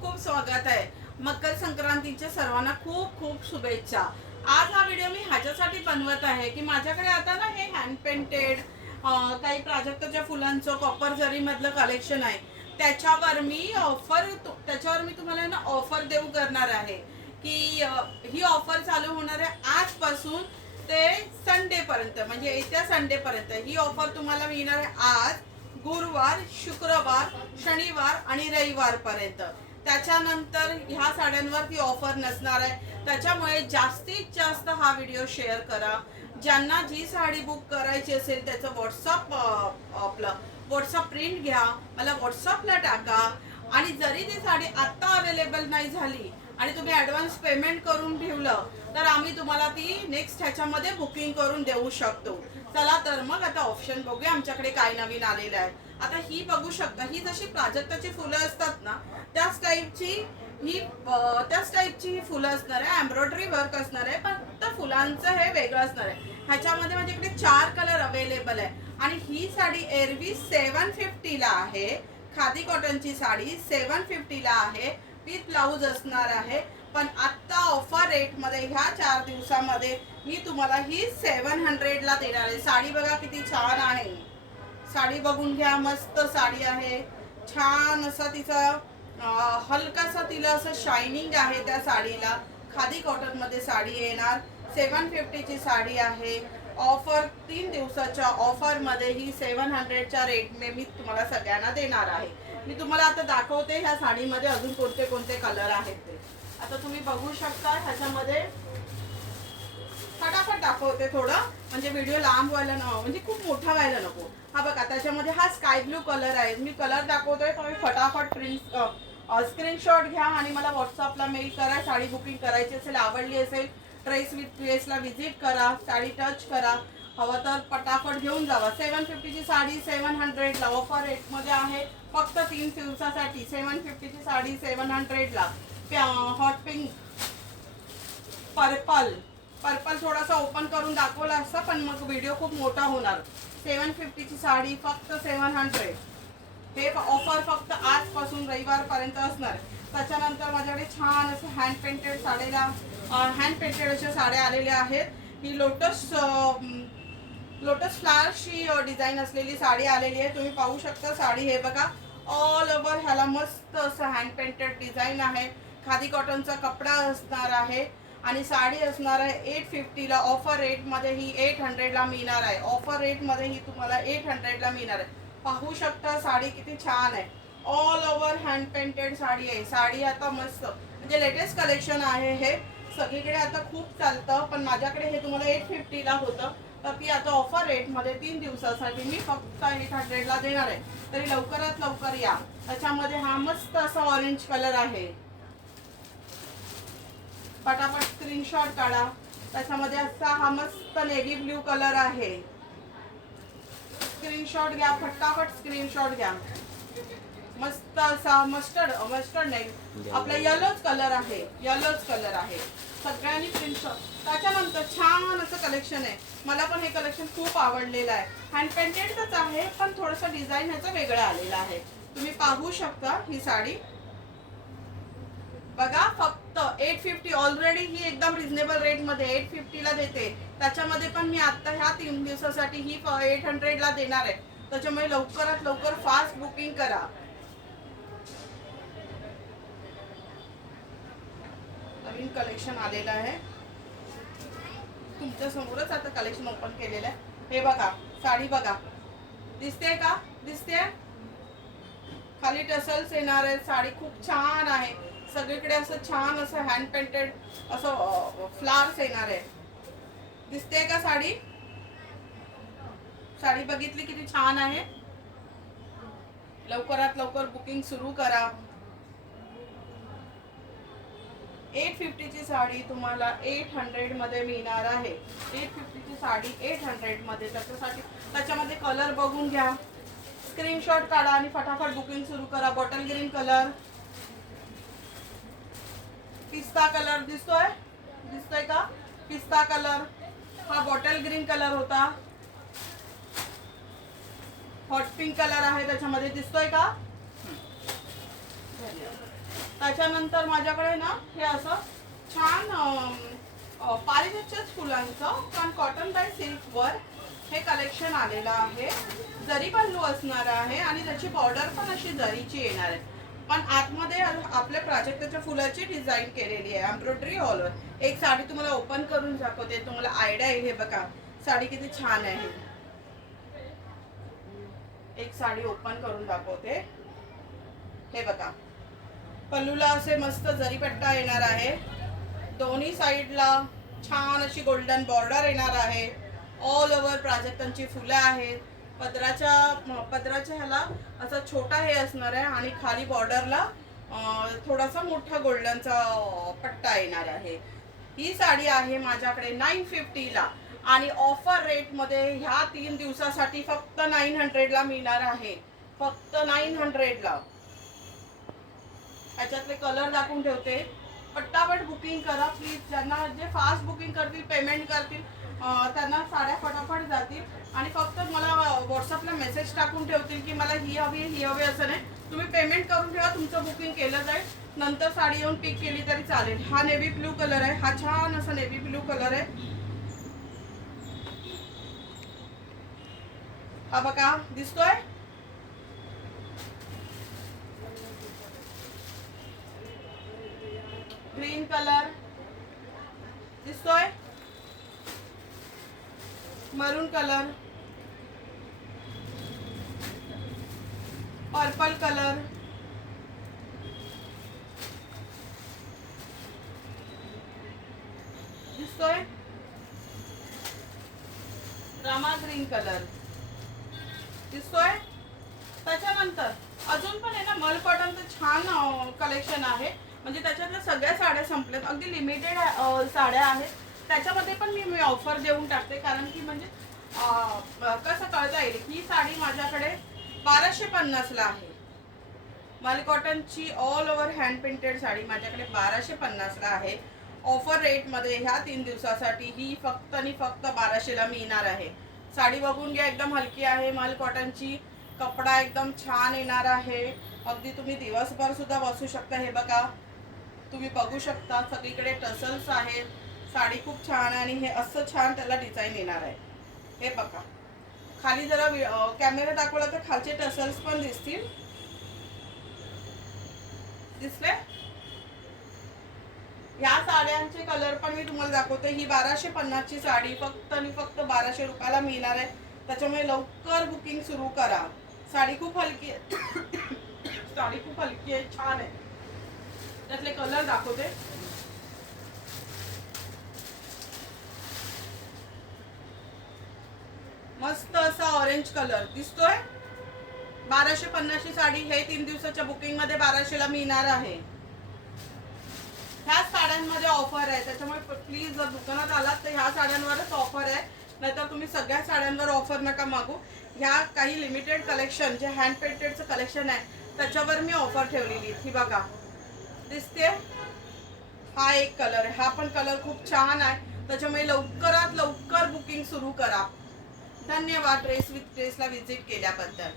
खूप खूप स्वागत आहे। मकर संक्रांतीच्या सर्वांना खूप खूप शुभेच्छा। आज हा व्हिडिओ मी ह्याच्यासाठी बनवत आहे की माझ्याकडे आता ना हे हँड पेंटेड काही प्राजक्ताच्या फुलांचं कॉपर जरी मधलं कलेक्शन आहे। त्याच्यावर मी तुम्हाला ना ऑफर देऊ करणार आहे की ही ऑफर चालू होणार आहे आजपासून ते संडे पर्यंत, म्हणजे येत्या संडे पर्यंत ही ऑफर तुम्हाला मिळणार आहे। आज गुरुवार, शुक्रवार, शनिवार आणि रविवार पर्यंत। त्याच्यानंतर ह्या साड्यांवर ती ऑफर नसणार आहे। त्याच्यामुळे जास्तीत जास्त हा व्हिडिओ शेअर करा। ज्यांना जी साडी बुक करायची असेल त्याचं व्हॉट्सअप प्रिंट घ्या, मला व्हॉट्सअपला टाका। आणि जरी ती साडी आत्ता अवेलेबल नाही झाली आणि तुम्ही ॲडव्हान्स पेमेंट करून ठेवलं तर आम्ही तुम्हाला ती नेक्स्ट ह्याच्यामध्ये बुकिंग करून देऊ शकतो। चला तर मग आता ऑप्शन बघूया आमच्याकडे काय नवीन आलेलं आहे। आता ही बघू शकता, ही जशी प्राजक्ताची फुलं असतात ना त्याच टाईपची ही फुलं असणार आहे। एम्ब्रॉयडरी वर्क असणार आहे, फक्त फुलांचं हे वेगळं असणार आहे। ह्याच्यामध्ये माझ्याकडे 4 कलर अवेलेबल आहे आणि ही साडी एरवी 750 ला आहे। खादी कॉटनची साडी 750 ला आहे, विथ ब्लाऊज असणार आहे। पण आत्ता ऑफर रेट मध्ये ह्या 4 दिवसामध्ये मी तुम्हाला ही 700 ला देणार आहे। साडी बघा किती छान आहे, साडी बघून घ्या, मस्त साडी आहे। छान असा तिचा हलकासा तिला असं शायनिंग आहे त्या साडीला। खादी कॉटन मध्ये साडी येणार, 750 ची साडी आहे। ऑफर 3 दिवसाच्या ऑफर मध्ये ही 700 च्या रेट ने मी तुम्हाला सगळ्यांना देणार आहे। मी तुम्हाला आता दाखवते ह्या साडीमध्ये अजून कोणते कोणते कलर आहेत ते। आता तुम्ही बघू शकता ह्याच्यामध्ये फटाफट दाखवते थोडं, म्हणजे व्हिडिओ लांब व्हायला म्हणजे खूप मोठा व्हायला नको। हा बघा, त्याच्यामध्ये हा स्काय ब्लू कलर आहे। मी कलर दाखवतोय, तुम्ही फटाफट स्क्रीनशॉट घ्या आणि मला व्हॉट्सअपला मेल करा। साडी बुकिंग करायची असेल, आवडली असेल, ट्रेस विथ ड्रेसला व्हिजिट करा, साडी टच करा, हवं तर पटापट घेऊन जावा। 750 ची साडी 700 ला ऑफर रेट मध्ये आहे, फक्त 3 दिवसासाठी। 750 ची साडी 700 ला। हॉट पिंक, पर्पल थोडासा ओपन करून दाखवला असता पण मग व्हिडिओ खूप मोठा होणार। 750 ची साडी फक्त 700। हे ऑफर फक्त आजपासून रविवार पर्यंत असणार। त्याच्यानंतर माझ्याकडे छान असं हँड पेंटेड अशा साड्या आलेल्या आहेत। ही लोटस फ्लावरची डिझाईन असलेली साडी आलेली आहे। तुम्ही पाहू शकता साडी, हे बघा ऑल ओव्हर ह्याला मस्त असं हँड पेंटेड डिझाईन आहे। खादी कॉटनचा कपडा असणार आहे आणि साडी असणार आहे 850 ला। ऑफर रेट मध्ये ही 800 ला मिळणार आहे। ऑफर रेट मध्ये ही तुम्हाला 800 ला मिळणार आहे। पाहू शकता साडी किती छान आहे, all over hand painted sari आहे। साडी आता मस्त, म्हणजे लेटेस्ट कलेक्शन आहे हे, सगळीकडे आता खूप चालतं, पण माझ्याकडे हे तुम्हाला 850 ला होतं। तर ती आता ऑफर रेट मध्ये 3 दिवसासाठी मी फक्त 800 ला देणार आहे। तरी लवकरात लवकर या। त्याच्यामध्ये हा मस्त असा ऑरेंज कलर आहे, पटापट स्क्रीनशॉट काढा। त्याच्यामध्ये असा हा मस्त नेव्ही ब्ल्यू कलर आहे, स्क्रीनशॉट घ्या, फटाफट स्क्रीनशॉट घ्या। मस्त असा मस्टर्ड नाही, आपला येलोच कलर आहे, सगळ्यांनी स्क्रीनशॉट। त्याच्यानंतर छान असं कलेक्शन आहे, मला पण हे कलेक्शन खूप आवडलेलं आहे। हँड पेंटेडच आहे पण थोडंसं डिझाईन ह्याचं वेगळं आलेलं आहे। तुम्ही पाहू शकता ही साडी बघा, फक्त 850। ऑलरेडी ही एकदम रिझनेबल रेट मध्ये 850 ला देते। त्याच्यामध्ये पण मी आता ह्या 3 दिवसासाठी ही 800 ला देणार आहे। त्याच्यामुळे लवकरात लवकर फास्ट बुकिंग करा। नवीन कलेक्शन आलेलं आहे, तुमच्या समोरच आता कलेक्शन ओपन केलेलं आहे। हे बघा साडी, बघा दिसते का, दिसते? खाली टसल्स येणार आहे, साडी खूप छान आहे। सगळीकडे असं छान असं हँड पेंटेड असं फ्लावर्स येणार आहे, दिसते का साडी? साडी बघितली किती छान आहे? लवकरात लवकर बुकिंग सुरू करा। 850 ची साडी तुम्हाला 800 मध्ये मिळणार आहे। 850 ची साडी 800 मध्ये। त्याच्यामध्ये कलर बघून घ्या, स्क्रीनशॉट काढा आणि फटाफट बुकिंग सुरू करा। बॉटल ग्रीन कलर, पिस्ता कलर दिसतोय का? पिस्ता कलर, हा बॉटल ग्रीन कलर होता। हॉट पिंक कलर आहे त्याच्यामध्ये, दिसतोय का? त्याच्यानंतर माझ्याकडे ना हे असं छान पारिजातच्याच फुलांचं पण कॉटन बाय सिल्क वर हे कलेक्शन आलेलं आहे. जरी पल्लू असणार आहे आणि त्याची बॉर्डर पण अशी जरीची येणार आहे. पण आतमध्ये आपल्या प्राजक्ताच्या फुलाची डिझाईन केलेली आहे, एम्ब्रॉयडरी ऑल ओव्हर. एक साडी तुम्हाला ओपन करून दाखवते, तुम्हाला आयडिया आहे. हे बघा साडी किती छान आहे. एक साडी ओपन करून दाखवते. हे बघा पल्लूला असे मस्त जरीपट्टा येणार आहे. दोन्ही साईडला छान अशी गोल्डन बॉर्डर येणार आहे. ऑल ओव्हर प्राजक्तांची फुलं आहेत. पदराच्या ह्याला असा छोटा हे असणार आहे आणि खाली बॉर्डरला थोडासा मोठा गोल्डनचा पट्टा येणार आहे. ही साडी आहे माझ्याकडे 950 ला आणि ऑफर रेट मध्ये ह्या 3 दिवसासाठी फक्त 900 ला मिळणार आहे. फक्त 900 ला. ह्याच्यातले कलर दाखवून ठेवते. पटापट बुकिंग करा प्लीज. ज्यांना जे फास्ट बुकिंग करतील, पेमेंट करतील, त्यांना साड्या फटाफट जातील. आणि फक्त मला व्हॉट्सअपला मेसेज टाकून ठेवतील की मला ही हवी असं नाही. तुम्ही पेमेंट करून ठेवा, तुमचं बुकिंग केलं जाईल. नंतर साडी येऊन पिक केली तरी चालेल. हा नेव्ही ब्लू कलर आहे. हा छान असा नेव्ही ब्लू कलर आहे. हा बघा दिसतोय. ग्रीन कलर दिसतोय. मरून कलर, पर्पल कलर, दिसतोय. रामा ग्रीन कलर दिसतोय. त्याच्यानंतर अजून पण आहे ना मल कॉटनचं छान कलेक्शन आहे. म्हणजे त्याच्यातल्या सगळ्या साड्या संपल्यात. अगदी लिमिटेड साड्या आहेत. त्याच्यामध्ये पण मी ऑफर देऊन टाकते. कारण की म्हणजे कसं कळता येईल. ही साडी माझ्याकडे 1250 ला आहे. मल कॉटनची all over hand painted sari माझ्याकडे 1250 ला आहे. ऑफर रेटमध्ये ह्या 3 दिवसासाठी ही फक्त आणि फक्त 1200 ला मिळणार आहे. साडी बघून घ्या, एकदम हलकी आहे. मल कॉटनची. कपडा एकदम छान येणार आहे. अगदी तुम्ही दिवसभर सुद्धा बसू शकता. हे बघा तुम्ही बघू शकता सगळीकडे टसल्स आहेत. साडी खूप छान आहे आणि हे असं छान त्याला डिझाईन येणार आहे. हे बघा खाली जरा कॅमेरा दाखवला तर खालचे टसल्स पण दिसतील. दिसले. या साड्यांचे कलर पण मी तुम्हाला दाखवते. ही 1250 ची साडी फक्त आणि फक्त 1200 रुपयाला मिळणार आहे. त्याच्यामुळे लवकर बुकिंग सुरू करा. साडी खूप हलकी आहे. साडी खूप हलकी आहे, छान आहे. त्यातले कलर दाखवते. मस्त असा ऑरेंज कलर दिसतोय. 1250 ची साडी हे 3 दिवसाच्या बुकिंग मध्ये 1200 ला मिळणार आहे. ह्या साड्यांमध्ये ऑफर आहे. त्याच्यामुळे प्लीज जर दुकानात आलात तर ह्या साड्यांवरच ऑफर आहे. नाहीतर तुम्ही सगळ्या साड्यांवर ऑफर नका मागू. ह्या काही लिमिटेड कलेक्शन जे हँड पेंटेडचं कलेक्शन आहे त्याच्यावर मी ऑफर ठेवलेली. ही बघा दिसते. हा एक कलर आहे. हा पण कलर खूप छान आहे. त्याच्यामुळे लवकरात लवकर बुकिंग सुरू करा. धन्यवाद ड्रेस विथ ड्रेसला व्हिजिट केल्याबद्दल.